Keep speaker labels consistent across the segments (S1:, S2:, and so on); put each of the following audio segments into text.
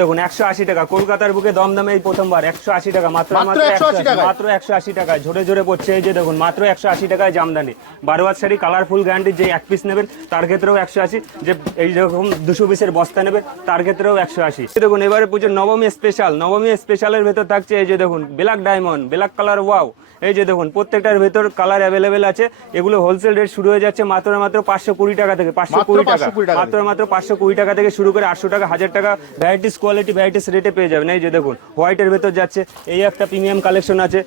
S1: দেখুন একশো আশি টাকা। কলকাতার বুকে দমদমে এই প্রথমবার। একশো আশি টাকা মাত্র
S2: মাত্র
S1: মাত্র
S2: 180
S1: 180
S2: টাকায়?
S1: মাত্র একশো আশি টাকা ঝরে ঝরে পড়ছে এই যে দেখুন মাত্র একশো আশি টাকায় জামদানি। বারোয়ার শাড়ি কালারফুল গ্যারান্টি যে এক পিস নেবেন তার ক্ষেত্রেও একশো আশি। যে এই রকম দুশো পিসের বস্তা নেবেন তার ক্ষেত্রেও একশো আশি। দেখুন এবারে পুজোর নবমী স্পেশাল নবমী স্পেশালের ভেতর থাকছে এই যে দেখুন black diamond black colour wow এই যে দেখুন প্রত্যেকটার ভেতর কালার অ্যাভেলেবেল আছে। এগুলো হোলসেল রেট শুরু হয়ে যাচ্ছে মাত্র মাত্র পাঁচশো কুড়ি টাকা থেকে পাঁচশো কুড়ি টাকা।
S2: 520 টাকা
S1: মাত্র মাত্র পাঁচশো কুড়ি টাকা থেকে শুরু করে আটশো টাকা হাজার টাকা ভ্যারাইটিস কোয়ালিটি ভ্যারাইটিস রেটে পেয়ে যাবেন। এই যে দেখুন হোয়াইটের ভেতর যাচ্ছে, এই একটা প্রিমিয়াম কালেকশন আছে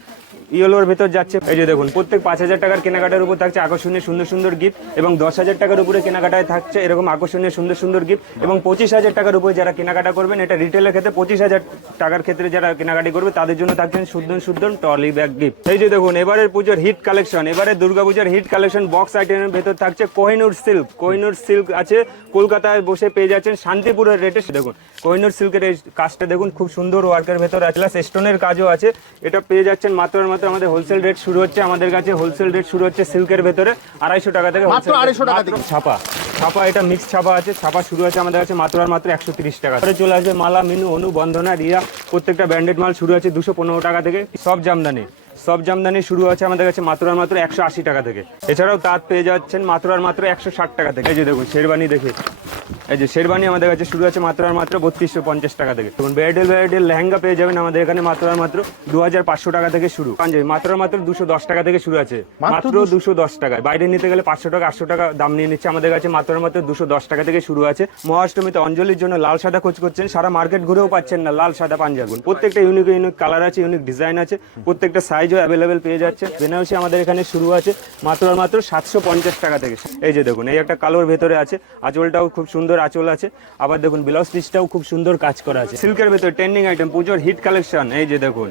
S1: ইয়েলোর ভেতর যাচ্ছে। এই যে দেখুন, প্রত্যেক পাঁচ হাজার টাকার কেনাকাটার উপর থাকছে আকর্ষণীয় সুন্দর সুন্দর গিফট এবং দশ হাজার টাকার উপরে কেনাকাটায় থাকছে এরকম আকর্ষণীয় সুন্দর সুন্দর গিফট এবং পঁচিশ হাজার টাকার উপরে যারা কেনাকাটা করবেন, এটা রিটেলের ক্ষেত্রে পঁচিশ হাজার টাকার ক্ষেত্রে যারা কেনাকাটি করবে, তাদের জন্য থাকছেন শুদ্ধন শুদ্ধন ট্রলি ব্যাগ গিফট এই যে দেখুন, এবারের পুজোর হিট কালেকশন এবারে দুর্গাপূজার হিট কালেকশন বক্স আইটেমের ভেতর থাকছে কোহিনুর সিল্ক কোহিনুর সিল্ক আছে, কলকাতায় বসে পেয়ে যাচ্ছেন শান্তিপুরের রেটে দেখুন কোহিনুর সিল্কের এই কাজটা দেখুন খুব সুন্দর ওয়ার্কের ভেতর আছে। প্লাস স্টোনের কাজও আছে। এটা পেয়ে যাচ্ছেন মাত্র আর মাত্র আমাদের হোলসেল রেট শুরু হচ্ছে আমাদের কাছে। হোলসেল রেট শুরু হচ্ছে সিল্কের ভেতরে আড়াইশো টাকা থেকে
S2: মাত্র। 250 টাকা থেকে।
S1: ছাপা। ছাপা এটা মিক্স ছাপা আছে। ছাপা শুরু আছে আমাদের কাছে মাত্র আর মাত্র একশো তিরিশ টাকা। তারপরে চলে আসবে মালা মিনু অনু বন্ধনা রিয়া। প্রত্যেকটা ব্র্যান্ডেড মাল শুরু আছে দুশো পনেরো টাকা থেকে। সব জামদানি। সব জামদানি শুরু আছে আমাদের কাছে মাত্র আর মাত্র একশো আশি টাকা থেকে। এছাড়াও তাঁত পেয়ে যাচ্ছেন মাত্র আর মাত্র একশো ষাট টাকা থেকে। এই যে দেখুন শেরবানি দেখে। এই যে শেরবানি আমাদের কাছে শুরু আছে মাত্র আর মাত্র বত্রিশশো পঞ্চাশ টাকা থেকে। দেখুন ব্রাইডাল ব্রাইডাল লেহেঙ্গা পেয়ে যাবেন আমাদের এখানে মাত্র আর মাত্র দু হাজার পাঁচশো টাকা থেকে শুরু। পাঞ্জাবি মাত্র আর মাত্র দুশো দশ টাকা থেকে শুরু আছে।
S2: মাত্র
S1: মাত্র দুশো দশ টাকায়। বাইরে নিতে গেলে পাঁচশো টাকা আটশো টাকা দাম নিয়ে নিচ্ছে আমাদের কাছে মাত্র আর মাত্র দুশো দশ টাকা থেকে শুরু আছে। মহাষ্টমীতে অঞ্জলির জন্য লাল সাদা খোঁজ করছেন। সারা মার্কেট ঘুরেও পাচ্ছেন না লাল সাদা পাঞ্জাবি। প্রত্যেকটা ইউনিক ইউনিক কালার আছে ইউনিক ডিজাইন আছে। প্রত্যেকটা সাইজও অ্যাভেলেবেল পেয়ে যাচ্ছে। বেনারসি আমাদের এখানে শুরু আছে মাত্র আর মাত্র সাতশো পঞ্চাশ টাকা থেকে। এই যে দেখুন এই একটা কালোর ভেতরে আছে। আঁচলটাও খুব সুন্দর আঁচল আছে। আবার দেখুন ব্লাউজ পিসটাও খুব সুন্দর কাজ করা আছে। সিল্কের ভেতর ট্রেন্ডিং আইটেম পুজোর হিট কালেকশন এই যে দেখুন।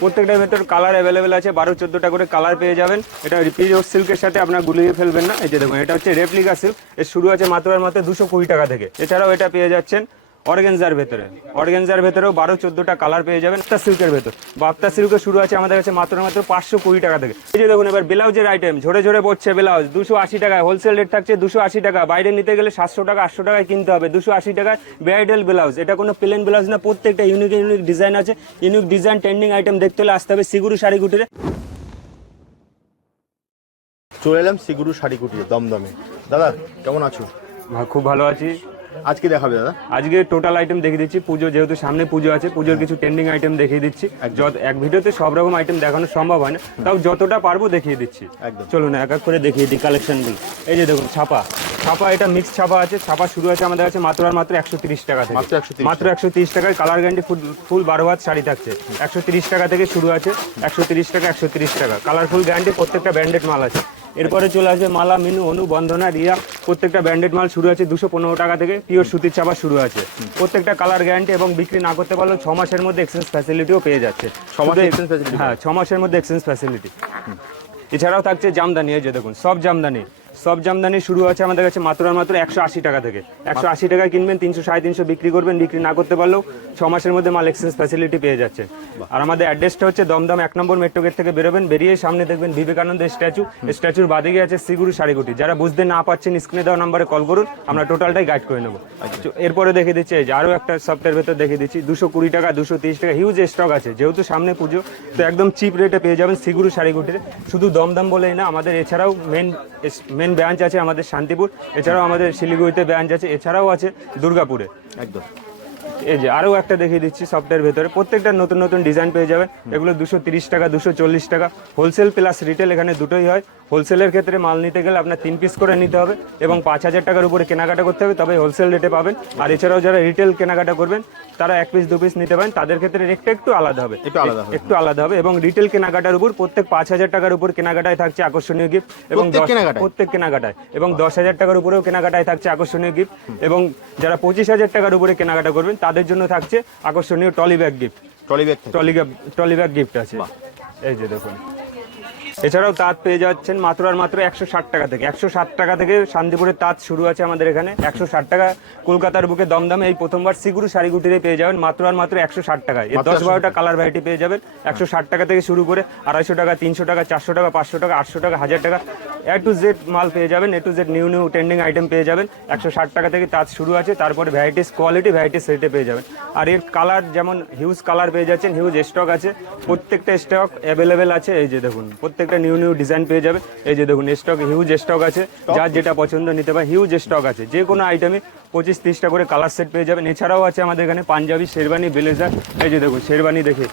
S1: প্রত্যেকটার ভেতর কালার অ্যাভেলেবেল আছে, বারো, চোদ্দোটা করে কালার পেয়ে যাবেন। এটা পিওর সিল্কের সাথে আপনার গুলিয়ে ফেলবেন না। এই যে দেখুন, এটা হচ্ছে রেপ্লিকা সিল্ক এর শুরু আছে মাত্র মাত্র দুশো কুড়ি টাকা থেকে। এছাড়াও এটা পেয়ে যাচ্ছেন অর্গেনজার ভেতরে। অর্গেনজার ভেতরেও বারো চোদ্দোটা কালার পেয়ে যাবেন। বাপ্তা সিল্কের ভেতর। বাপ্তা সিল্কের শুরু আছে আমাদের কাছে মাত্র মাত্র পাঁচশো কুড়ি টাকা থেকে। এই যে দেখুন এবার ব্লাউজের আইটেম ঝরে ঝরে পড়ছে ব্লাউজ। দুশো আশি টাকায় হোলসেল রেট থাকছে দুশো আশি টাকা। বাইরে নিতে গেলে সাতশো টাকা আটশো টাকায় কিনতে হবে। দুশো আশি টাকায় ব্রাইডাল ব্লাউজ এটা কোনো প্লেন ব্লাউজ না প্রত্যেকটা ইউনিক ইউনিক ডিজাইন আছে। ইউনিক ডিজাইন ট্রেন্ডিং আইটেম দেখতে হলে আসতে হবে সিগুরু শাড়ি কুটিরে
S2: চলে এলাম সিগুরু শাড়ি কুটিয়ে দমদমে। দাদা কেমন আছো?
S1: খুব ভালো আছি।
S2: আজকে দেখাবে দাদা।
S1: আজকে টোটাল আইটেম দেখিয়ে দিচ্ছি পুজো যেহেতু সামনে পুজো আছে পুজোর কিছু ট্রেন্ডিং আইটেম দেখিয়ে দিচ্ছি। যত এক ভিডিওতে সব রকম আইটেম দেখানো সম্ভব হয় না তাও যতটা পারব দেখিয়ে দিচ্ছি। চলুন এক এক করে দেখিয়ে দিই কালেকশনগুলো এই যে দেখুন ছাপা। ছাপা এটা মিক্স ছাপা আছে। ছাপা শুরু আছে আমাদের কাছে মাত্র আর মাত্র একশো তিরিশ টাকা থেকে।
S2: মাত্র
S1: মাত্র একশো তিরিশ টাকায় কালার গ্যারান্টি ফুল ফুল বারো হাত শাড়ি থাকছে। একশো তিরিশ টাকা থেকে শুরু আছে একশো তিরিশ টাকা একশো তিরিশ টাকা। কালারফুল গ্যারান্টি প্রত্যেকটা ব্র্যান্ডেড মাল আছে। এরপরে চলে আসবে মালা মিনু অনু বন্ধনা রিয়া। প্রত্যেকটা ব্র্যান্ডেড মাল শুরু আছে দুশো পনেরো টাকা থেকে। পিওর সুতির চাপা শুরু আছে প্রত্যেকটা কালার গ্যারান্টি এবং বিক্রি না করতে পারলেও ছ মাসের মধ্যে এক্সচেঞ্জ ফ্যাসিলিটিও পেয়ে যাচ্ছে। হ্যাঁ ছ মাসের মধ্যে এক্সচেঞ্জ ফ্যাসিলিটি এছাড়াও থাকছে জামদানি এই যে দেখুন সব জামদানি। সব জামদানি শুরু আছে আমাদের কাছে মাত্র আর মাত্র একশো আশি টাকা থেকে। একশো আশি টাকায় কিনবেন তিনশো সাড়ে তিনশো বিক্রি করবেন বিক্রি না করতে পারলেও ছ মাসের মধ্যে মাল এক্সচেঞ্জ ফ্যাসিলিটি পেয়ে যাচ্ছে। আর আমাদের অ্যাড্রেসটা হচ্ছে দমদম এক নম্বর মেট্রো গেট থেকে বেরোবেন বেরিয়ে সামনে দেখবেন বিবেকানন্দের স্ট্যাচু স্ট্যাচুর বাদে গিয়ে আছে সিগুরু শাড়িগুটি যারা বুঝতে না পারছেন স্ক্রিনে দেওয়া নাম্বারে কল করুন আমরা টোটালটাই গাইড করে নেব। এরপরে দেখে দিচ্ছি এই যে আরও একটা সফটওয়্যার ভেতর দেখে দিচ্ছি দুশো কুড়ি টাকা দুশো তিরিশ টাকা হিউজ স্টক আছে। যেহেতু সামনে পুজো তো একদম চিপ রেটে পেয়ে যাবেন সিগুরু শাড়িগুটির শুধু দমদম বলেই না আমাদের এছাড়াও মেন মেন ব্রাঞ্চ আছে আমাদের শান্তিপুর এছাড়াও আমাদের শিলিগুড়িতে ব্রাঞ্চ আছে এছাড়াও আছে দুর্গাপুরে।
S2: একদম।
S1: এই যে আরও একটা দেখিয়ে দিচ্ছি সফটওয়্যার ভেতরে প্রত্যেকটা নতুন নতুন ডিজাইন পেয়ে যাবেন। এগুলো দুশো তিরিশ টাকা দুশো চল্লিশ টাকা। হোলসেল প্লাস রিটেল এখানে দুটোই হয়। হোলসেলের ক্ষেত্রে মাল নিতে গেলে আপনার তিন পিস করে নিতে হবে এবং পাঁচ হাজার টাকার উপরে কেনাকাটা করতে হবে তবে হোলসেল রেটে পাবেন। আর এছাড়াও যারা রিটেল কেনাকাটা করবেন তারা এক পিস দু পিস নিতে পারেন তাদের ক্ষেত্রে রেটটা একটু আলাদা হবে।
S2: একটু আলাদা হবে।
S1: একটু আলাদা হবে এবং রিটেল কেনাকাটার উপর প্রত্যেক পাঁচ হাজার টাকার উপর কেনাকাটায় থাকছে আকর্ষণীয় গিফট এবং
S2: প্রত্যেক কেনাকাটায়?
S1: এবং দশ হাজার টাকার উপরেও কেনাকাটায় থাকছে আকর্ষণীয় গিফট এবং যারা পঁচিশ হাজার টাকার উপরে কেনাকাটা করবেন তাদের জন্য থাকছে আকর্ষণীয় trolley bag gift
S2: trolley bag
S1: trolley trolley bag gift আছে। এই যে দেখুন। এছাড়াও তাঁত পেয়ে যাচ্ছেন মাত্র আর মাত্র একশো ষাট টাকা থেকে। একশো ষাট টাকা থেকে শান্তিপুরের তাঁত শুরু আছে আমাদের এখানে। একশো ষাট টাকা কলকাতার বুকে দমদমে এই প্রথমবার সিগুরু শাড়িগুটিরে পেয়ে যাবেন মাত্র আর মাত্র একশো ষাট টাকা এর দশ বারোটা কালার ভ্যারাইটি পেয়ে যাবেন। একশো ষাট টাকা থেকে শুরু করে আড়াইশো টাকা তিনশো টাকা চারশো টাকা পাঁচশো টাকা আটশো টাকা হাজার টাকা এ টু জেড মাল পেয়ে যাবেন। A to Z new new trending item পেয়ে যাবেন। একশো ষাট টাকা থেকে তাঁত শুরু আছে। তারপরে ভ্যারাইটিস কোয়ালিটি ভ্যারাইটিস সেটে পেয়ে যাবেন। আর এর কালার যেমন হিউজ কালার পেয়ে যাচ্ছেন হিউজ স্টক আছে। প্রত্যেকটা স্টক অ্যাভেলেবেল আছে। এই যে দেখুন প্রত্যেকটা নিউ নিউ ডিজাইন পেয়ে যাবে। এই যে দেখুন স্টক হিউজ স্টক আছে। যার যেটা পছন্দ নিতে পারে হিউজ স্টক আছে। যে কোনো আইটেমে পঁচিশ তিরিশটা করে কালার সেট পেয়ে যাবেন। এছাড়াও আছে আমাদের এখানে পাঞ্জাবি শেরবানি ব্লেজার। এই যে দেখুন শেরবানি দেখে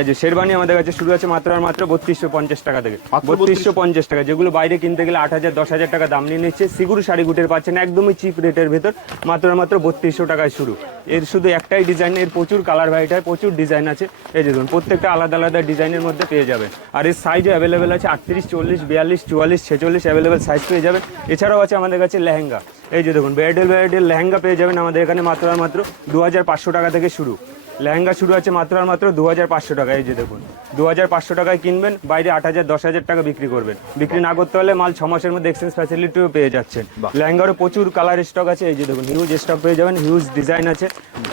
S1: এই যে শেরবানি আমাদের কাছে শুরু আছে মাত্র আর মাত্র বত্রিশশো পঞ্চাশ টাকা থেকে। বত্রিশশো। পঞ্চাশ টাকা। যেগুলো বাইরে কিনতে গেলে আট হাজার দশ হাজার টাকা দাম নিয়ে নিচ্ছে। সিগুরু শাড়ি গুটের পাচ্ছেন একদমই চিপ রেটের ভেতর মাত্র আর মাত্র বত্রিশশো টাকায় শুরু। এর শুধু একটাই ডিজাইন এর প্রচুর কালার ভ্যারাইটি হয় প্রচুর ডিজাইন আছে। এই যে দেখুন প্রত্যেকটা আলাদা আলাদা ডিজাইনের মধ্যে পেয়ে যাবেন। আর এর সাইজও অ্যাভেলেবেল আছে আটত্রিশ চল্লিশ বিয়াল্লিশ চুয়াল্লিশ ছেচল্লিশ অ্যাভেলেবেল সাইজ পেয়ে যাবেন। এছাড়াও আছে আমাদের কাছে লেহেঙ্গা। এই যে দেখুন ব্রাইডাল ব্রাইডাল লেহেঙ্গা পেয়ে যাবেন আমাদের এখানে মাত্র আর মাত্র দু হাজার পাঁচশো টাকা থেকে শুরু। লেহেঙ্গা শুরু আছে মাত্র আর মাত্র দু হাজার পাঁচশো টাকা এই যে দেখুন। দু হাজার পাঁচশো টাকায় কিনবেন বাইরে আট হাজার দশ হাজার টাকা বিক্রি করবেন। বিক্রি না করতে হলে মাল ছ মাসের মধ্যে এক্সচেঞ্জ ফ্যাসিলিটিও পেয়ে যাচ্ছেন। লেহেঙ্গারও প্রচুর কালার স্টক আছে এই যে দেখুন হিউজ স্টক পেয়ে যাবেন হিউজ ডিজাইন আছে।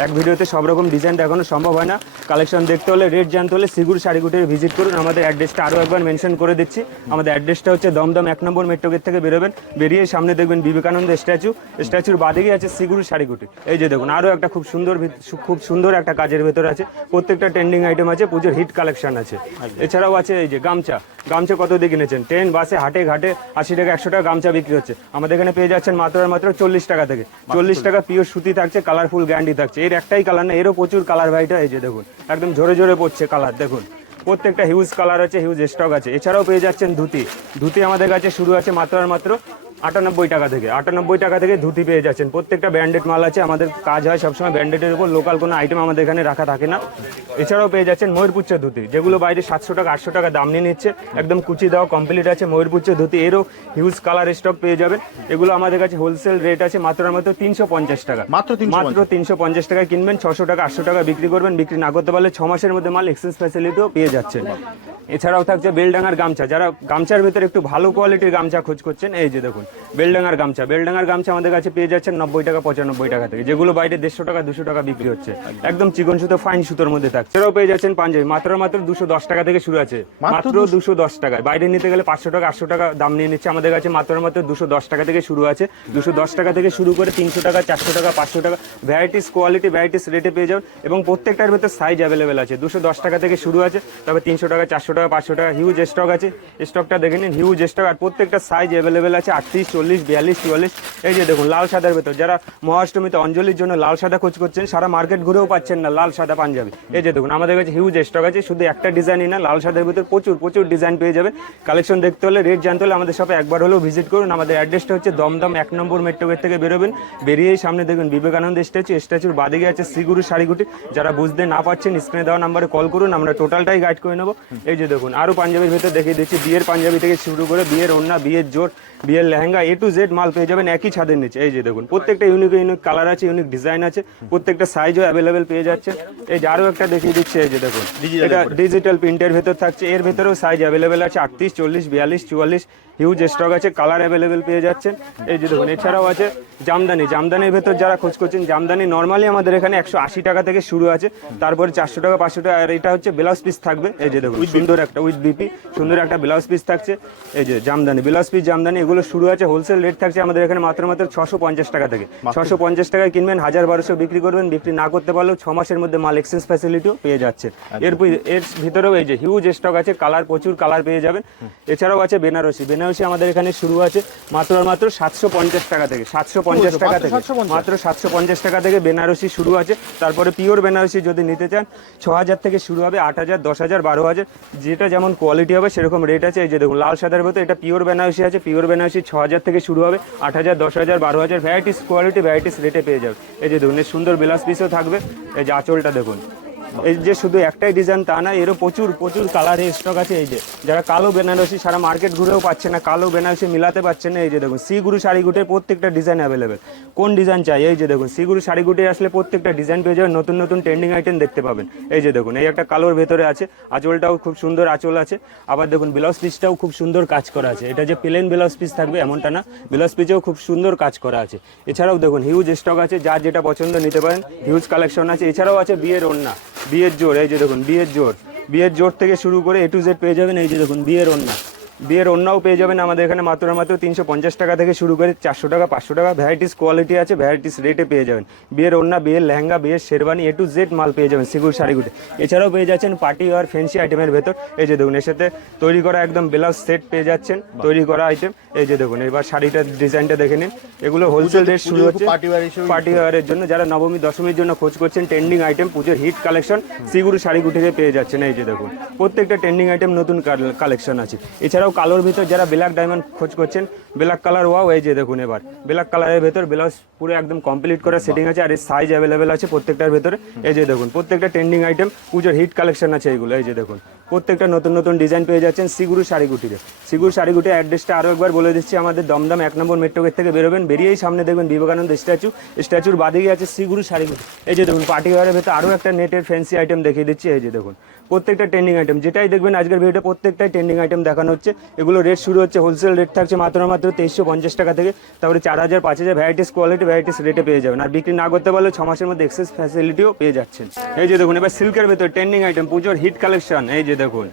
S1: এক ভিডিওতে সব রকম ডিজাইন দেখানো সম্ভব হয় না। কালেকশন দেখতে হলে রেট জানতে হলে সিগুর শাড়িগুটির ভিজিট করুন। আমাদের অ্যাড্রেসটা আরও একবার মেনশন করে দিচ্ছি। আমাদের অ্যাড্রেসটা হচ্ছে দমদম এক নম্বর মেট্রো গেট থেকে বেরোবেন। বেরিয়ে সামনে দেখবেন বিবেকানন্দ স্ট্যাচু স্ট্যাচুর বাদিকে আছে সিগুর শাড়িগুটি। এই যে দেখুন আরও একটা খুব সুন্দর খুব সুন্দর একটা কাজের ভেতর আছে প্রত্যেকটা ট্রেন্ডিং আইটেম আছে পুজোর হিট কালেকশন আছে। এছাড়াও আছে এই যে গামছা। গামছা কত দিয়ে কিনেছেন? ট্রেন বাসে হাটে ঘাটে আশি টাকা একশো টাকা গামছা বিক্রি হচ্ছে। আমাদের এখানে পেয়ে যাচ্ছেন মাত্র মাত্র চল্লিশ টাকা থেকে। চল্লিশ টাকা পিওর সুতি থাকছে কালারফুল গ্যান্ডি থাকছে। এর একটাই কালার না এরও প্রচুর কালার ভাইটা এই যে দেখুন একদম ঝরে ঝরে পড়ছে কালার দেখুন। প্রত্যেকটা হিউজ কালার আছে হিউজ স্টক আছে। এছাড়াও পেয়ে যাচ্ছেন ধুতি। ধুতি আমাদের কাছে শুরু আছে মাত্র আর মাত্র আটানব্বই টাকা থেকে আটানব্বই টাকা থেকে ধুতি পেয়ে যাচ্ছেন। প্রত্যেকটা ব্র্যান্ডেড মাল আছে আমাদের কাজ হয় সবসময় ব্র্যান্ডেডের উপর লোকাল কোনো আইটেম আমাদের এখানে রাখা থাকে না। এছাড়াও পেয়ে যাচ্ছেন ময়ূরপুচ্ছ ধুতি যেগুলো বাইরে সাতশো টাকা আটশো টাকা দাম নিয়ে নিচ্ছে। একদম কুচি দেওয়া কমপ্লিট আছে ময়ূরপুচ্ছ ধুতি এরও হিউজ কালার স্টক পেয়ে যাবেন। এগুলো আমাদের কাছে হোলসেল রেট আছে মাত্র মাত্র তিনশো পঞ্চাশ টাকা।
S2: মাত্র
S1: মাত্র তিনশো পঞ্চাশ টাকায় কিনবেন ছশো টাকা আটশো টাকা বিক্রি করবেন বিক্রি না করতে পারলে ছ মাসের মধ্যে মাল এক্সচেঞ্জ ফ্যাসিলিটিও পেয়ে যাচ্ছেন। এছাড়াও থাকছে বেলডাঙ্গার গামছা যারা গামছার ভিতরে একটু ভালো কোয়ালিটির গামছা খোঁজ করছেন এই যে দেখুন। বেলডাঙ্গার গামছা। বেলডাঙ্গার গামছা আমাদের কাছে পেয়ে যাচ্ছেন নব্বই টাকা পঁচানব্বই টাকা থেকে। যেগুলো বাইরে দেড়শো টাকা দুশো টাকা বিক্রি হচ্ছে। একদম চিকন সুতো ফাইন সুতোর মধ্যে থাকছে। এছাড়াও পেয়ে যাচ্ছেন পাঞ্জাবি। মাত্র মাত্র দুশো দশ টাকা থেকে শুরু আছে।
S2: মাত্র
S1: মাত্র দুশো দশ টাকায়। বাইরে নিতে গেলে পাঁচশো টাকা আটশো টাকা দাম নিয়ে নিচ্ছে। আমাদের কাছে মাত্র মাত্র দুশো দশ টাকা থেকে শুরু আছে। দুশো দশ টাকা থেকে শুরু করে তিনশো টাকা চারশো টাকা পাঁচশো টাকা। ভ্যারাইটিস কোয়ালিটি ভ্যারাইটিস রেটে পেয়ে যাবেন। এবং প্রত্যেকটার ভেতর সাইজ অ্যাভেলেবেল আছে। দুশো দশ টাকা থেকে শুরু আছে। তবে তিনশো টাকা চারশো টাকা পাঁচশো টাকা হিউজ স্টক আছে। স্টকটা দেখে নিন। হিউজ স্টক আর প্রত্যেকটা সাইজ অ্যাভেলেবেল আছে। আটত্রিশ চল্লিশ, বিয়াল্লিশ, চুয়াল্লিশ। এই যে দেখুন, লাল সাদার ভেতর। যারা মহাষ্টমীতে অঞ্জলির জন্য লাল সাদা খোঁজ করছেন সারা মার্কেট ঘুরেও পাচ্ছেন না লাল সাদা পাঞ্জাবি। এই যে দেখুন, আমাদের কাছে হিউজ স্টক আছে, শুধু একটা ডিজাইনই না, লাল সাদার ভেতর প্রচুর প্রচুর ডিজাইন পেয়ে যাবেন। কালেকশন দেখতে হলে রেট জানতে হলে আমাদের শপে একবার হলেও ভিজিট করুন। আমাদের অ্যাড্রেসটা হচ্ছে দমদম এক নম্বর মেট্রো গেট থেকে বেরোবেন। বেরিয়েই সামনে দেখবেন বিবেকানন্দ স্ট্যাচু স্ট্যাচুর বাদিকে আছে শ্রীগুরু শাড়িগুটি। যারা বুঝতে না পারছেন স্ক্রিনে দেওয়া নাম্বারে কল করুন, আমরা টোটালটাই গাইড করে নেব। এই যে দেখুন, আরও পাঞ্জাবির ভেতর দেখিয়ে দিচ্ছি, বিয়ের পাঞ্জাবি থেকে শুরু করে বিয়ের ওড়না, বিয়ের জোর, বিয়ের লেহেঙ্গা। এ টু জেড মাল পেয়ে যাবেন একই ছাদের নিচে। এই যে দেখুন প্রত্যেকটা ইউনিক ইউনিক কালার আছে ইউনিক ডিজাইন আছে প্রত্যেকটা সাইজও অ্যাভেলেবেল পেয়ে যাচ্ছে। এই যে আরও একটা দেখিয়ে দিচ্ছে এই যে দেখুন এটা ডিজিটাল প্রিন্টের ভেতর থাকছে এর ভেতরেও সাইজ অ্যাভেলেবেল আছে আটত্রিশ চল্লিশ বিয়াল্লিশ চুয়াল্লিশ। হিউজ স্টক আছে কালার অ্যাভেলেবেল পেয়ে যাচ্ছেন। এই যে দেখুন এছাড়াও আছে জামদানি। জামদানির ভেতর যারা খোঁজ করছেন জামদানি নর্মালি আমাদের এখানে একশো আশি টাকা থেকে শুরু আছে। তারপরে চারশো টাকা পাঁচশো টাকা আর এটা হচ্ছে ব্লাউজ পিস থাকবে। এই যে দেখুন সুন্দর একটা উইথ বিপি সুন্দর একটা ব্লাউজ পিস থাকছে। এই যে জামদানি ব্লাউজ পিস জামদানি এগুলো শুরু আছে হোলসেল রেট থাকছে আমাদের এখানে মাত্র মাত্র ছশো পঞ্চাশ টাকা থেকে। ছশো পঞ্চাশ টাকায় কিনবেন হাজার বারোশো বিক্রি করবেন বিক্রি না করতে পারলেও ছ মাসের মধ্যে মাল এক্সচেঞ্জ ফ্যাসিলিটিও পেয়ে যাচ্ছে এর এর ভিতরেও এই যে হিউজ স্টক আছে কালার প্রচুর কালার পেয়ে যাবেন। এছাড়াও আছে বেনারসি। বেনারসি আমাদের এখানে শুরু আছে মাত্র আর মাত্র সাতশো পঞ্চাশ টাকা থেকে সাতশো পঞ্চাশ টাকা থেকে মাত্র সাতশো পঞ্চাশ টাকা থেকে বেনারসি শুরু আছে। তারপরে পিওর বেনারসি যদি নিতে চান ছ হাজার থেকে শুরু হবে আট হাজার দশ হাজার বারো হাজার যেটা যেমন কোয়ালিটি হবে সেরকম রেট আছে। এই যে দেখুন লাল সাদার ভেতর এটা পিওর বেনারসি আছে পিওর বেনারসি ছ হাজার থেকে শুরু হবে আট হাজার দশ হাজার বারো হাজার ভ্যারাইটিস কোয়ালিটি ভ্যারাইটিস রেটে পেয়ে যাবে। এই যে দেখুন এর সুন্দর বিলাস পিসও থাকবে। এই যে আঁচলটা দেখুন। এই যে শুধু একটাই ডিজাইন তা না, এরও প্রচুর প্রচুর কালারের স্টক আছে এই যে। যারা কালো বেনারসি, সারা মার্কেট ঘুরেও পাচ্ছে না, কালো বেনারসি মিলাতে পারছে না, এই যে দেখুন সি গুরু শাড়িগুটের প্রত্যেকটা ডিজাইন অ্যাভেলেবেল কোন ডিজাইন চাই? এই যে দেখুন সি গুরু শাড়িগুটে আসলে প্রত্যেকটা ডিজাইন পেয়ে যাবেন, নতুন নতুন ট্রেন্ডিং আইটেম দেখতে পাবেন। এই যে দেখুন, এই একটা কালোর ভেতরে আছে, আঁচলটাও খুব সুন্দর আঁচল আছে। আবার দেখুন ব্লাউজ পিসটাও খুব সুন্দর কাজ করা আছে। এটা যে প্লেন ব্লাউজ পিস থাকবে এমনটা না ব্লাউজ পিসেও খুব সুন্দর কাজ করা আছে। এছাড়াও দেখুন হিউজ স্টক আছে, যার যেটা পছন্দ নিতে পারেন হিউজ কালেকশন আছে। এছাড়াও আছে বিয়ের ওড়না। বিয়ের জোর, এই যে দেখুন, বিয়ের জোর। বিয়ের জোর থেকে শুরু করে এ টু জেড পেয়ে যাবেন, এই যে দেখুন, বিয়ের ওড়না। বিয়ের অন্যও পেয়ে যাবেন আমাদের এখানে মাত্র মাত্র তিনশো পঞ্চাশ টাকা থেকে শুরু করে চারশো টাকা পাঁচশো টাকা ভ্যারাইটিস কোয়ালিটি আছে ভ্যারাইটিস রেটে পেয়ে যাবেন। বিয়ের অন্য বিয়ের লেহেঙ্গা বিয়ের শেরবানি এ টু জেড মাল পেয়ে যাবেন সিগুর শাড়িগুলি এছাড়াও পেয়ে যাচ্ছেন পার্টি আর ফ্যান্সি আইটেমের ভেতর। এই যে দেখুন এর সাথে তৈরি করা একদম ব্লাউজ সেট পেয়ে যাচ্ছেন তৈরি করা আইটেম এই যে দেখুন এবার শাড়িটার ডিজাইনটা দেখে নিন। এগুলো হোলসেল রেট শুরু হচ্ছে
S2: পার্টি
S1: ওয়ারের জন্য। যারা নবমী দশমীর জন্য খোঁজ করছেন ট্রেন্ডিং আইটেম পুজোর হিট কালেকশন সিগুরু শাড়িগুটি থেকে পেয়ে যাচ্ছেন। এই যে দেখুন প্রত্যেকটা ট্রেন্ডিং আইটেম নতুন কালেকশন আছে। এছাড়াও কালোর ভিতর যারা ব্ল্যাক ডায়মন্ড খোঁজ করছেন ব্ল্যাক কালার ওয়াও এই যে দেখুন এবার। ব্ল্যাক কালারের ভেতর ব্লাউজ পুরো একদম কমপ্লিট করা সেটিং আছে আর এর সাইজ অ্যাভেলেবেল আছে প্রত্যেকটার ভেতরে। এই যে দেখুন, প্রত্যেকটা ট্রেন্ডিং আইটেম পুজোর হিট কালেকশন আছে এইগুলো এই যে দেখুন। প্রত্যেকটা নতুন নতুন ডিজাইন পেয়ে যাচ্ছেন সিগুরু শাড়িগুটিতে সিগুরু শাড়িগুটির অ্যাড্রেসটা আরও একবার বলে দিচ্ছি, আমাদের দমদম এক নম্বর মেট্রো গেট থেকে বেরোবেন, বেরিয়েই সামনে দেখবেন বিবেকানন্দ স্ট্যাচু স্ট্যাচুর বাদিকে আছে সিগুরু শাড়িগুটি এই যে দেখুন পার্টি ওয়ারের ভেতর আরও একটা নেটের ফ্যান্সি আইটেম দেখিয়ে দিচ্ছি, এই যে দেখুন, প্রত্যেকটা ট্রেন্ডিং আইটেম যেটাই দেখবেন আজকের ভিডিওতে প্রত্যেকটাই ট্রেন্ডিং আইটেম দেখানো হচ্ছে। এগুলো রেট শুরু হচ্ছে হোলসেল রেট থাকছে মাত্র মাত্র তেইশশো পঞ্চাশ টাকা থেকে, তারপরে চার হাজার, পাঁচ হাজার ভ্যারাইটিস কোয়ালিটি ভ্যারাইটিস রেটে পেয়ে যাবেন। আর বিক্রি না করতে পারলে ছ মাসের মধ্যে এক্সেস ফ্যাসিলিটিও পেয়ে যাচ্ছেন। এই যে দেখুন, এবার সিল্কের ভেতর ট্রেন্ডিং আইটেম পুজোর হিট কালেকশন এই যে দেখুন।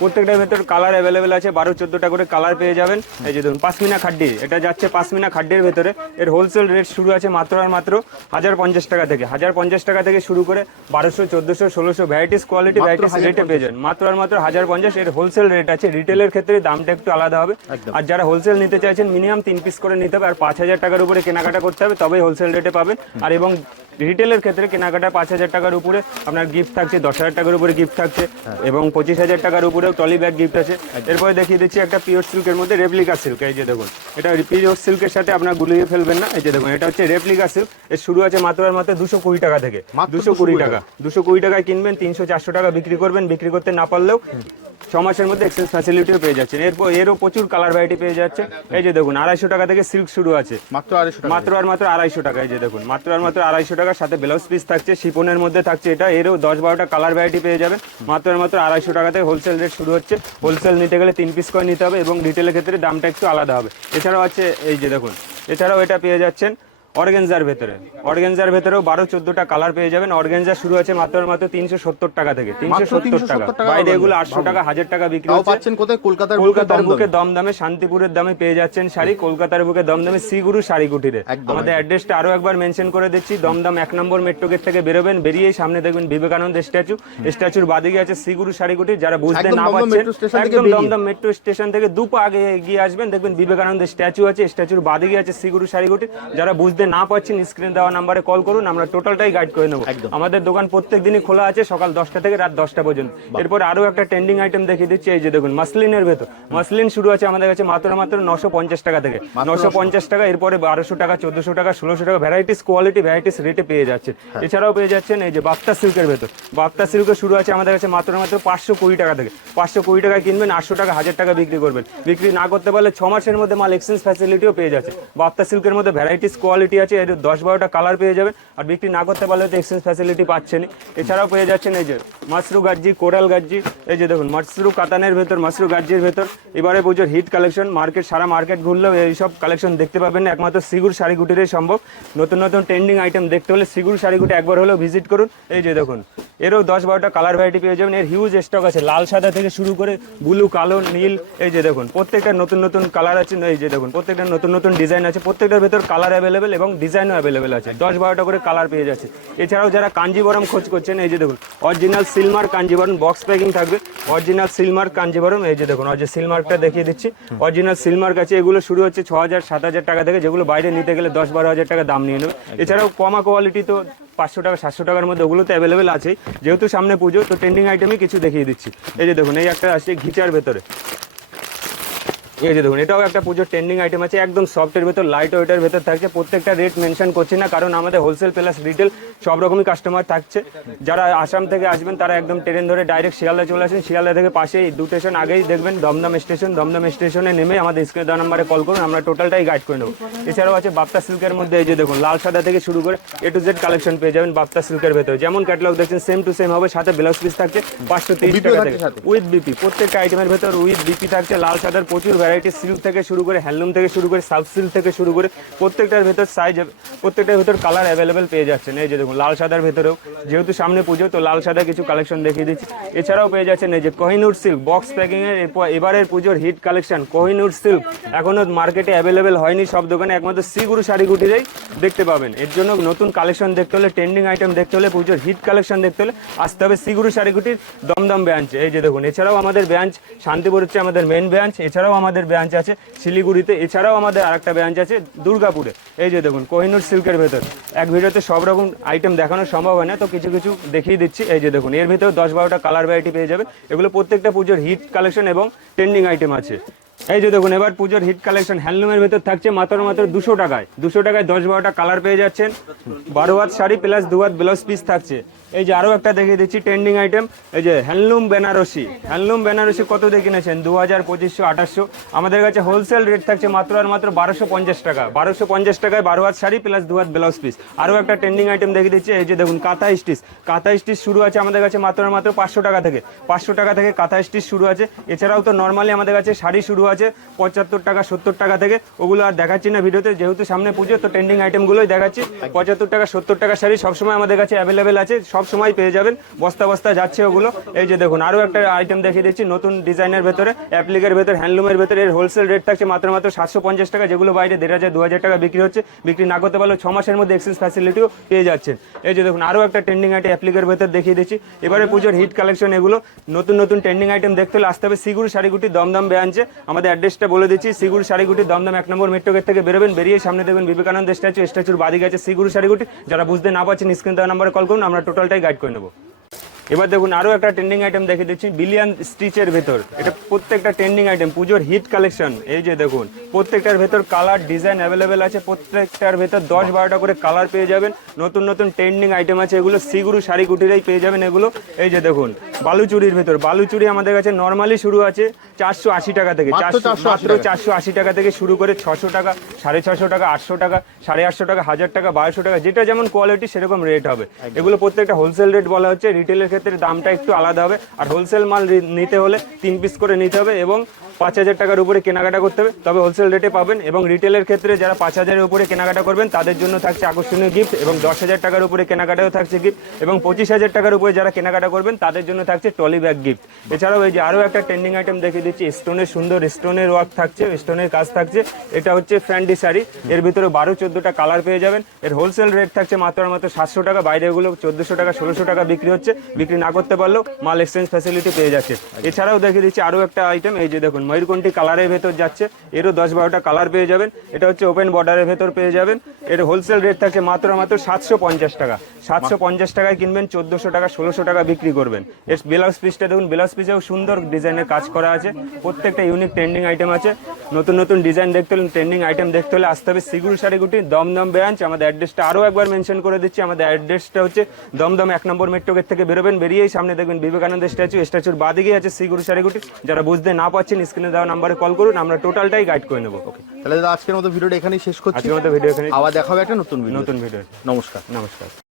S1: প্রত্যেকটার ভেতর কালার অ্যাভেলেবেল আছে বারো চোদ্দোটা করে কালার পেয়ে যাবেন। এই যে দেখুন পাঁচমিনা খাড্ডি এটা যাচ্ছে পাঁচমিনা খাড্ডির ভেতরে। এর হোলসেল রেট শুরু আছে মাত্র আর মাত্র হাজার পঞ্চাশ টাকা থেকে। হাজার পঞ্চাশ টাকা থেকে শুরু করে বারোশো চোদ্দোশো ষোলোশো ভ্যারাইটিস কোয়ালিটি ভ্যারাইটিস রেটে পেয়ে যাবেন। মাত্র আর মাত্র হাজার পঞ্চাশ এর হোলসেল রেট আছে। রিটেলের ক্ষেত্রে দামটা একটু আলাদা হবে। আর যারা হোলসেল নিতে চাইছেন মিনিমাম তিন পিস করে নিতে হবে। আর পাঁচ হাজার টাকার উপরে কেনাকাটা করতে হবে তবেই হোলসেল রেটে পাবেন। আর এবং রিটেলের ক্ষেত্রে কেনাকাটা পাঁচ হাজার টাকার উপরে আপনার গিফট থাকছে দশ হাজার টাকার উপরে গিফট থাকছে এবং পঁচিশ হাজার টাকার উপরেও টলি ব্যাগ গিফট আছে। এরপরে দেখিয়ে দিচ্ছি একটা পিওর সিল্কের মধ্যে রেপ্লিকা সিল্ক এই যে দেখুন। এটা পিওর সিল্কের সাথে আপনার গুলিয়ে ফেলবেন না এই যে দেখুন এটা হচ্ছে রেপ্লিকা সিল্ক এর শুরু আছে মাত্র আর মাত্র দুশো কুড়ি টাকা থেকে। দুশো কুড়ি টাকা। দুশো কুড়ি টাকায় কিনবেন তিনশো চারশো টাকা বিক্রি করবেন বিক্রি করতে না পারলেও ছ মাসের মধ্যে এক্সেস ফ্যাসিলিটিও পেয়ে যাচ্ছেন। এরপর এরও প্রচুর কালার ভ্যারাইটি পেয়ে যাচ্ছে। এই যে দেখুন আড়াইশো টাকা থেকে সিল্ক শুরু আছে।
S2: মাত্র আড়াইশো
S1: মাত্র আর মাত্র আড়াইশো টাকা এই যে দেখুন মাত্র আর মাত্র আড়াইশো টাকার সাথে ব্লাউজ পিস থাকছে শিপনের মধ্যে থাকছে এটা এরও দশ বারোটা কালার ভ্যারাইটি পেয়ে যাবেন। মাত্র আর মাত্র আড়াইশো টাকা থেকে হোলসেল রেট শুরু হচ্ছে। হোলসেল নিতে গেলে তিন পিস করে নিতে হবে এবং রিটেলের ক্ষেত্রে দামটা একটু আলাদা হবে। এছাড়াও আছে এই যে দেখুন এছাড়াও এটা পেয়ে যাচ্ছেন অর্গেনজার ভেতরে। অর্গেনজার ভেতরেও বারো চোদ্দটা কালার পেয়ে যাবেন। অর্গেনজা শুরু আছে মাত্র মাত্র তিনশো সত্তর টাকা থেকে। তিনশো সত্তর টাকা। বাইরে এগুলো আটশো টাকা হাজার টাকা বিক্রি হচ্ছে।
S2: পাচ্ছেন কোথায়? কলকাতার বুকে
S1: কলকাতার
S2: দমদমে।
S1: বুকে দমদামে শান্তিপুরের দামে পেয়ে যাচ্ছেন শাড়ি। কলকাতার বুকে দমদামে সিগুরু শাড়ি কুটিরে আমাদের অ্যাড্রেসটা আরও একবার মেনশন করে দিচ্ছি। দমদম এক নম্বর মেট্রো গেট থেকে বেরোবেন। বেরিয়েই সামনে দেখবেন বিবেকানন্দ স্ট্যাচু স্ট্যাচুর বাদিকে আছে শ্রীগুরু শাড়ি কুটির যারা বুঝতে না
S2: থেকে
S1: একদম দমদম মেট্রো স্টেশন থেকে দু পা আগে এগিয়ে আসবেন। দেখবেন বিবেকানন্দ স্ট্যাচু আছে। স্ট্যাচুর বাদিকে আছে শ্রীগুরু শাড়ি কুটির যারা বুঝতে না পাচ্ছেন স্ক্রিন দেওয়া নাম্বারে কল করুন আমরা টোটালটাই গাইড করে নেব। আমাদের দোকান প্রত্যেক দিনই খোলা আছে সকাল দশটা থেকে রাত দশটা পর্যন্ত। এরপর আরও একটা ট্রেন্ডিং আইটেম দেখিয়ে দিচ্ছি এই যে দেখুন মাসলিনের ভেতর। মাসলিন শুরু আছে আমাদের কাছে মাত্র মাত্র নশো পঞ্চাশ টাকা থেকে। নশো। পঞ্চাশ টাকা এরপরে বারোশো টাকা চোদ্দশো টাকা ষোলোশো টাকা ভ্যারাইটিস কোয়ালিটি ভ্যারাইটিস রেটে পেয়ে যাচ্ছে। এছাড়াও পেয়ে যাচ্ছেন এই যে বাপ্তা সিল্কের ভেতর। বাপ্তা সিল্কের শুরু আছে আমাদের কাছে মাত্র মাত্র পাঁচশো কুড়ি টাকা থেকে। পাঁচশো কুড়ি টাকা কিনবেন আটশো টাকা হাজার টাকা বিক্রি করবেন। বিক্রি না করতে পারলে ছ মাসের মধ্যে মাল এক্সচেঞ্জ ফ্যাসিলিটিও পেয়ে যাচ্ছে। বাপ্তা সিল্কের মধ্যে ভ্যারাইটিস কোয়ালিটি আছে এর দশ বারোটা কালার পেয়ে যাবেন। আর বিক্রি না করতে পারলে তো এক্সচেঞ্জ ফ্যাসিলিটি পাচ্ছেন এছাড়াও পেয়ে যাচ্ছেন এই যে মাশরু গাজ্জি, কোরাল গাজ্জি। এই যে দেখুন মাশরু কাতানের ভেতর মাশরু গাজ্জির ভেতর। এবারে পুজোর হিট কালেকশন মার্কেট সারা মার্কেট ঘুরলেও এইসব কালেকশন দেখতে পাবেন না। একমাত্র সিগুর শাড়িগুটিরই সম্ভব। নতুন নতুন ট্রেন্ডিং আইটেম দেখতে হলে সিগুর শাড়িগুটি একবার হলেও ভিজিট করুন। এই যে দেখুন, এরও দশ বারোটা কালার ভ্যারাইটি পেয়ে যাবেন। এর হিউজ স্টক আছে। লাল সাদা থেকে শুরু করে ব্লু কালো, নীল, এই যে দেখুন, প্রত্যেকটা নতুন নতুন কালার আছে। এই যে দেখুন, প্রত্যেকটা নতুন নতুন ডিজাইন আছে। প্রত্যেকটার ভেতর কালার অ্যাভেলেবেল এবং ডিজাইনও অ্যাভেলেবেল আছে। দশ বারোটা করে কালার পেয়ে যাচ্ছে। এছাড়াও যারা কাঞ্জিবরম খোঁজ করছেন, এই যে দেখুন অরিজিনাল সিলমার কাঞ্জিবরম বক্স প্যাকিং থাকবে। অরিজিনাল সিলমার কাঞ্জিবরম, এই যে দেখুন অরিজিনাল সিলমার্কটা দেখিয়ে দিচ্ছি। অরিজিনাল সিলমার্ক আছে, এগুলো শুরু হচ্ছে ছ হাজার, সাত হাজার টাকা থেকে, যেগুলো বাইরে নিতে গেলে দশ বারো হাজার টাকা দাম নিয়ে নেবে। এছাড়াও কমা কোয়ালিটি তো পাঁচশো টাকা, সাতশো টাকার মধ্যে ওগুলো তো অ্যাভেলেবেল আছে যেহেতু সামনে পুজো, তো ট্রেন্ডিং আইটেমই কিছু দেখিয়ে দিচ্ছি। এই যে দেখুন, এই একটা আসছে ঘিচার ভেতরে। এই যে দেখুন এটাও একটা পুজোর ট্রেন্ডিং আইটেম আছে একদম সফটের ভেতর লাইট ওয়েটের ভেতর থাকছে প্রত্যেকটা রেট মেনশন করছি না কারণ আমাদের হোলসেল প্লাস রিটেল সব রকমই কাস্টমার থাকছে। যারা আসাম থেকে আসবেন তারা একদম ট্রেন ধরে ডাইরেক্ট শিয়ালদা চলে আসেন শিয়ালদা থেকে পাশেই দু স্টেশন আগেই দেখবেন দমদম স্টেশন দমদম স্টেশনে নেমে আমাদের স্ক্রিনে দেওয়া নাম্বারে কল করুন আমরা টোটালটাই গাইড করে নেব। এছাড়াও আছে বাপ্তা সিল্কের মধ্যে এই যে দেখুন লাল সাদা থেকে শুরু করে এ টু জেড কালেকশন পেয়ে যাবেন বাপ্তা সিল্কের ভেতরে। যেমন ক্যাটালগ দেখছেন সেম টু সেম হবে সাথে ব্লাউজ পিস থাকছে পাঁচশো তিরিশ টাকা থেকে। উইথ বিপি প্রত্যেকটা আইটেমের ভেতর উইথ বিপি থাকছে লাল সাদার প্রচুর ভ্যারাইটি সিল্ক থেকে শুরু করে হ্যান্ডলুম থেকে শুরু করে সাউথ সিল্ক থেকে শুরু করে প্রত্যেকটার ভেতর সাইজ প্রত্যেকটার ভেতর কালার অ্যাভেলেবেল পেয়ে যাচ্ছেন। এই যে দেখুন, লাল সাদার ভেতরেও, যেহেতু সামনে পুজো, তো লাল সাদা কিছু কালেকশন দেখিয়ে দিচ্ছি। এছাড়াও পেয়ে যাচ্ছেন এই যে কোহিনুর সিল্ক বক্স প্যাকিংয়ের এবারের পুজোর হিট কালেকশন কোহিনুর সিল্ক এখনও মার্কেটে অ্যাভেলেবেল হয়নি সব দোকানে, একমাত্র সিগুরু শাড়িগুটিরেই দেখতে পাবেন। এর জন্য নতুন কালেকশন দেখতে হলে ট্রেন্ডিং আইটেম দেখতে হলে, পুজোর হিট কালেকশন দেখতে হলে আসতে হবে সিগুরু শাড়িগুটির দমদম ব্রাঞ্চে এই যে দেখুন, এছাড়াও আমাদের ব্রাঞ্চ শান্তিপুর হচ্ছে আমাদের মেন ব্রাঞ্চ এছাড়াও আমাদের ব্রাঞ্চ আছে, শিলিগুড়িতে। এছাড়াও আমাদের আরেকটা ব্রাঞ্চ আছে, দুর্গাপুরে। এই যে দেখুন, কোহিনুর সিল্কের ভেতর। এক ভিডিওতে সব রকম আইটেম দেখানো সম্ভব হয় না, তো কিছু কিছু দেখিয়ে দিচ্ছি। এই যে দেখুন, এর ভিতরে দশ বারোটা কালার ভ্যারাইটি পেয়ে যাবে এগুলো প্রত্যেকটা পুজোর হিট কালেকশন এবং ট্রেন্ডিং আইটেম আছে। এই যে দেখুন, এবার পুজোর হিট কালেকশন হ্যান্ডলুমের ভেতর থাকছে মাত্র মাত্র দুশো টাকায়। দুশো টাকায় দশ বারোটা কালার পেয়ে যাচ্ছেন। বারো হাত শাড়ি প্লাস দু হাত ব্লাউজ পিস থাকছে। এই যে আরও একটা দেখিয়ে দিচ্ছি ট্রেন্ডিং আইটেম এই যে হ্যান্ডলুম বেনারসি হ্যান্ডলুম বেনারসি কত দিয়ে কিনেছেন? দু হাজার, পঁচিশশো, আঠাশশো। আমাদের কাছে হোলসেল রেট থাকছে মাত্র আর মাত্র বারোশো পঞ্চাশ টাকা। বারোশো পঞ্চাশ টাকায় বারো হাত শাড়ি প্লাস দু হাত ব্লাউজ পিস আরও একটা ট্রেন্ডিং আইটেম দেখিয়ে দিচ্ছি, এই যে দেখুন কাঁথা স্টিচ কাঁথা স্টিচ শুরু আছে আমাদের কাছে মাত্র আর মাত্র পাঁচশো টাকা থেকে। পাঁচশো টাকা থেকে কাঁথা স্টিচ শুরু আছে। এছাড়াও তো নর্মালি আমাদের কাছে শাড়ি শুরু আছে। পঁচাত্তর টাকা, সত্তর টাকা থেকে। ওগুলো আর দেখাচ্ছি না ভিডিওতে, যেহেতু সামনে পুজো, তো ট্রেন্ডিং আইটেমগুলোই দেখাচ্ছি। পঁচাত্তর টাকা, সত্তর টাকা শাড়ি সবসময় আমাদের কাছে অ্যাভেলেবেল আছে, সবসময় পেয়ে যাবেন। বস্তা বস্তা যাচ্ছে ওগুলো। এই যে দেখুন, আরও একটা আইটেম দেখিয়ে দিচ্ছি, নতুন ডিজাইনের ভেতরে অ্যাপ্লিকের ভেতরে হ্যান্ডলুমের ভেতরে, এর হোলসেল রেট থাকছে মাত্র মাত্র সাতশো পঞ্চাশ টাকা, যেগুলো বাইরে দেড় হাজার, দু হাজার টাকা বিক্রি হচ্ছে। বিক্রি না করতে পারলেও ছ মাসের মধ্যে এক্সচেঞ্জ ফ্যাসিলিটিও পেয়ে যাচ্ছেন। এই যে দেখুন, আরও একটা ট্রেন্ডিং আইটেম অ্যাপ্লিকের ভেতর দেখিয়ে দিচ্ছি। এবারে পুজোর হিট কালেকশন এগুলো, নতুন নতুন ট্রেন্ডিং আইটেম দেখতে হলে আসতে হবে। সিগুর শাড়িগুটি দমদম ব্রাঞ্চে আমাদের অ্যাড্রেসটা বলে দিচ্ছি। সিগুর শাড়িগুটি দমদম এক নম্বর মেট্রো গেট থেকে বেরোবেন, বেরিয়ে সামনে দেবেন বিবেকানন্দ স্ট্যাচু স্ট্যাচুর বাদিকে আছে সিগুর শাড়িগুটি। যারা বুঝতে না পারছেন স্ক্রিন দেওয়া নাম্বারে কল করুন, আমরা টোটালটাই গাইড করে নেব। এবার দেখুন আরও একটা ট্রেন্ডিং আইটেম দেখে দিচ্ছি বিলিয়ন স্টিচের ভেতর। এটা প্রত্যেকটা ট্রেন্ডিং আইটেম পুজোর হিট কালেকশন এই যে দেখুন প্রত্যেকটার ভেতর কালার ডিজাইন অ্যাভেলেবেল আছে প্রত্যেকটার ভেতর দশ বারোটা করে কালার পেয়ে যাবেন। নতুন নতুন ট্রেন্ডিং আইটেম আছে এগুলো সিগুরু শাড়ি কুটিরাই পেয়ে যাবেন এগুলো। এই যে দেখুন বালুচুরির ভেতর বালুচুরি আমাদের কাছে নর্মালি শুরু আছে চারশো আশি টাকা থেকে
S2: মাত্র
S1: চারশো
S2: 480
S1: চারশো আশি টাকা থেকে শুরু করে ছশো টাকা সাড়ে ছশো টাকা আটশো টাকা সাড়ে আটশো টাকা হাজার টাকা বারোশো টাকা যেটা যেমন কোয়ালিটি সেরকম রেট হবে। এগুলো প্রত্যেকটা হোলসেল রেট বলা হচ্ছে রিটেলের ক্ষেত্রে দামটা একটু আলাদা হবে। আর হোলসেল মাল নিতে হলে তিন পিস করে নিতে হবে এবং পাঁচ হাজার টাকার উপরে কেনাকাটা করতে হবে। তবে হোলসেল রেটে পাবেন এবং রিটেলের ক্ষেত্রে যারা পাঁচ হাজারের উপরে কেনাকাটা করবেন, তাদের জন্য থাকছে আকর্ষণীয় গিফট এবং দশ হাজার টাকার উপরে কেনাকাটাও থাকছে গিফট এবং পঁচিশ হাজার টাকার উপরে যারা কেনাকাটা করবেন, তাদের জন্য থাকছে টলি ব্যাগ গিফট এছাড়াও এই যে আরও একটা ট্রেন্ডিং আইটেম দেখিয়ে দিচ্ছি স্টোনের সুন্দর স্টোনের ওয়ার্ক থাকছে স্টোনের কাজ থাকছে। এটা হচ্ছে ফ্যান্ডি শাড়ি। এর ভিতরে বারো, চোদ্দোটা কালার পেয়ে যাবেন। এর হোলসেল রেট থাকছে মাত্র মাত্র সাতশো টাকা। বাইরে এগুলো চোদ্দোশো টাকা, ষোলোশো টাকা বিক্রি হচ্ছে। বিক্রি না করতে পারলেও মাল এক্সচেঞ্জ ফ্যাসিলিটি পেয়ে যাচ্ছে। এছাড়াও দেখিয়ে দিচ্ছি আরও একটা আইটেম এই যে দেখুন ময়ূরকণ্ঠী কালারের ভেতর যাচ্ছে। এরও দশ বারোটা কালার পেয়ে যাবেন। এটা হচ্ছে ওপেন বর্ডারের ভেতর পেয়ে যাবেন। এর হোলসেল রেট থাকছে মাত্র মাত্র সাতশো পঞ্চাশ টাকা। সাতশো পঞ্চাশ টাকায় কিনবেন, চোদ্দোশো টাকা, ষোলোশো টাকা বিক্রি করবেন। এর ব্লাউজ পিসটা দেখুন ব্লাউজ পিসেও সুন্দর ডিজাইনের কাজ করা আছে। প্রত্যেকটা ইউনিক ট্রেন্ডিং আইটেম আছে। নতুন নতুন ডিজাইন দেখতে হলে ট্রেন্ডিং আইটেম দেখতে হলে আসতে হবে সিগুর শাড়িগুটি দমদম ব্রাঞ্চ আমাদের অ্যাড্রেসটা আরও একবার মেনশন করে দিচ্ছি। আমাদের অ্যাড্রেসটা হচ্ছে দমদম এক নম্বর মেট্রো গেট থেকে বেরোবেন। বেরিয়েই সামনে দেখবেন বিবেকানন্দ স্ট্যাচু স্ট্যাচুর বাদিকেই আছে সিগুর শাড়িগুটি যারা বুঝতে না পারছেন স্ক্রিনে দেওয়া নাম্বারে কল করুন আমরা টোটালটাই গাইড করে নেব। ওকে
S2: তাহলে দাদা আজকের মতো ভিডিওটা এখানেই শেষ করছি।
S1: আজকের মতো ভিডিও এখানে
S2: আবার দেখা হবে একটা নতুন ভিডিও
S1: নতুন ভিডিও
S2: নমস্কার।
S1: নমস্কার।